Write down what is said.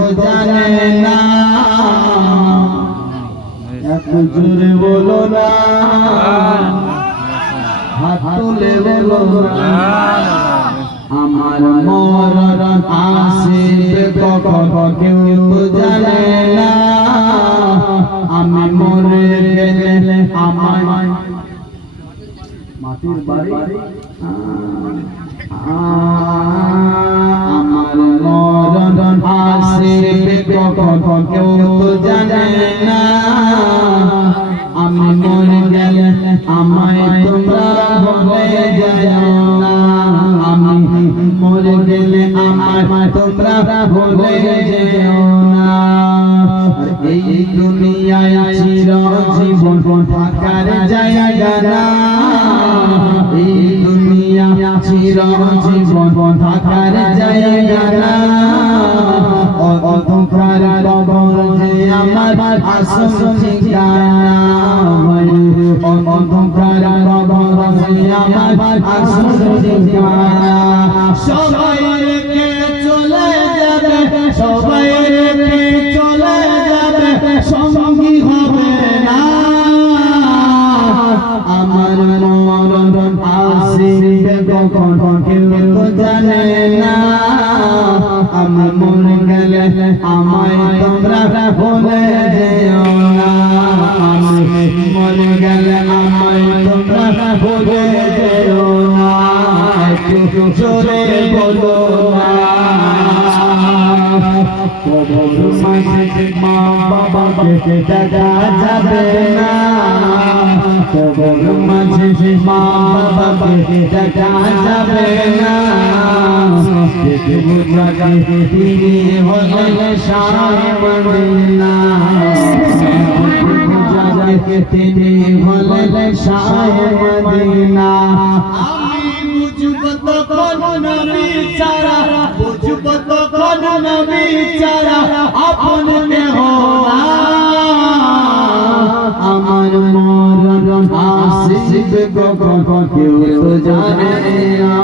তো জানে না এক জোরে বলো না হাত তুলে বলো না আমার মরণ আসিবে কখন কেউ তো জানে না আমি মরে গেলে আমার মাটির বাড়ি আমার মরণ আসিবে কখন কেউ তো জানে না আমি মরে গেলে আমায় তোমরা ভুলে যাও না আমি মরে গেলে আমায় তোমরা ভুলে যাও না এই দুনিয়ায় চিরজীবন থাকার জায়গা না এই দুনিয়া চিরজীবন থাকার জায়গা না অন্ধকার কবর যে আমার আসল ঠিকানা অন্ধকার কবর যে আমার আসল ঠিকানা সবাই রেখে চলে যাবে সবাই রেখে চলে যাবে সঙ্গী হবে না আমার মরণ আসিবে কখন কেউ তো জানে না আমি মরে গেলে আমায় তোমরা ভুলে যেও না আমি মরে গেলে আমায় তোমরা ভুলে যেও না একটু জোরে বলো না কবর মাঝে মা বাবাকে দেখা যাবে না কবর মাঝে মা বাবাকে দেখা যাবে না তিনি হলেন শাহ মদিনা তিনি হলেন শাহ মদিনা আমি বুঝব তখন নবী ছাড়া বুঝব তখন নবী ছাড়া আপন কেহ না আমার মরণ আসিবে কখন কেউ তো জানে না।